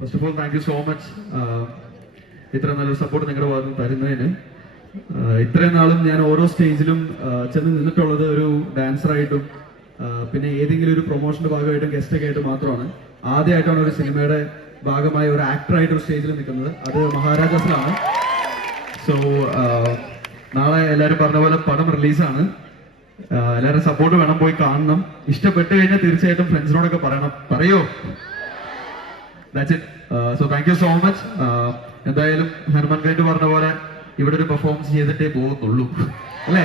First of all thank you so much ഇത്ര നല്ലൊരു support നിങ്ങളുടെ ഭാഗത്ത് തരുന്നതിന്. ആഹ് ഇത്രയും നാളും ഞാൻ ഓരോ സ്റ്റേജിലും ചെന്ന് നിന്നിട്ടുള്ളത് ഒരു ഡാൻസറായിട്ടും ആഹ് പിന്നെ ഏതെങ്കിലും ഒരു പ്രൊമോഷന്റെ ഭാഗമായിട്ടും ഗസ്റ്റ് ഒക്കെ ആയിട്ട് മാത്രമാണ്. ആദ്യമായിട്ടാണ് ഒരു സിനിമയുടെ ഭാഗമായ ഒരു ആക്ടറായിട്ട് ഒരു സ്റ്റേജിൽ നിൽക്കുന്നത്. അത് മഹാരാജാസിലാണ്. സോ നാളെ എല്ലാവരും പറഞ്ഞ പോലെ പടം റിലീസാണ് എല്ലാവരും സപ്പോർട്ട് വേണം പോയി കാണണം. ഇഷ്ടപ്പെട്ട് കഴിഞ്ഞാൽ തീർച്ചയായിട്ടും ഫ്രണ്ട്സിനോടൊക്കെ പറയണം. പറയോ? That's it so thank you so much എന്തായാലും ഹനുമാൻ ഗൈഡ് പറഞ്ഞ പോലെ ഇവിടെ ഒരു പെർഫോമൻസ് ചെയ്തിട്ടേ പോകുന്നുള്ളൂ. അല്ലേ?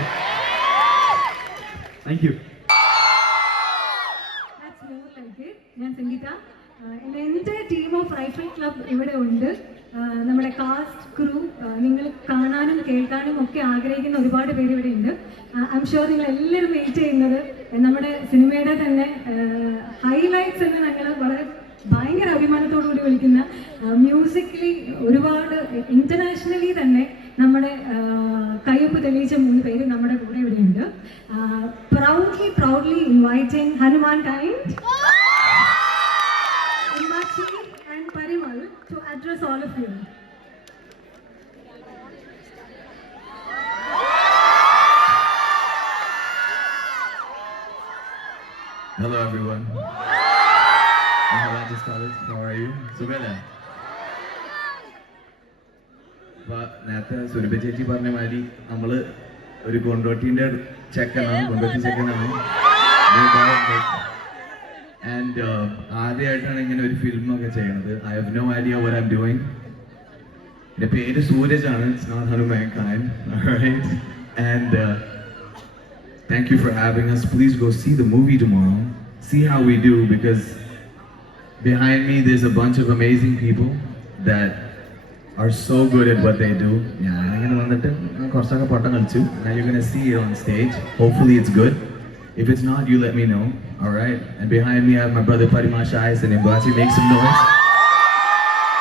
താങ്ക് യു നമ്മുടെ കാസ്റ്റ് ക്രൂ നിങ്ങൾ കാണാനും കേൾക്കാനും ഒക്കെ ആഗ്രഹിക്കുന്ന ഒരുപാട് പേര് ഇവിടെ ഉണ്ട്. ഐ എം ഷുവർ നിങ്ങൾ എല്ലാവരും വെയിറ്റ് ചെയ്യുന്നത് നമ്മുടെ സിനിമയുടെ തന്നെ ഹൈലൈറ്റ്സ് എന്ന് ഞങ്ങൾ വളരെ മ്യൂസിക്കലി ഒരുപാട് ഇന്റർനാഷണലി തന്നെ നമ്മുടെ കയ്യൊപ്പ് തെളിയിച്ച മൂന്ന് പേര് നമ്മുടെ കൂടെ ഇവിടെയുണ്ട് proudly proudly inviting Hanuman and Parimal to address all of you. Hello everyone. I'm Halajas Khalid. How are you? Sumela. നേരത്തെ സുരഭ ചേച്ചി പറഞ്ഞ മാതിരി നമ്മള് ഒരു കൊണ്ടോട്ടിന്റെ ചെക്കനാണ് കൊണ്ടോട്ടി ചെക്കനാണ് ആൻഡ് ആദ്യമായിട്ടാണ് ഇങ്ങനെ ഒരു ഫിലിം ഒക്കെ ചെയ്യണത് I have no idea what I'm doing എന്റെ പേര് സൂരജ് ആണ് it's not Hanuman Khan and Thank you for having us. Please go see the movie tomorrow. See how we do because behind me there's a bunch of amazing people that are so good at what they do. Yeah, I'm gonna വന്നിട്ട് ഞാൻ കുറച്ചൊക്കെ പൊട്ടം കളിച്ചു. Now you're gonna see it on stage. Hopefully it's good. If it's not, you let me know. All right. And behind me I have my brother Parimasha Ice and Imbachi. Make some noise.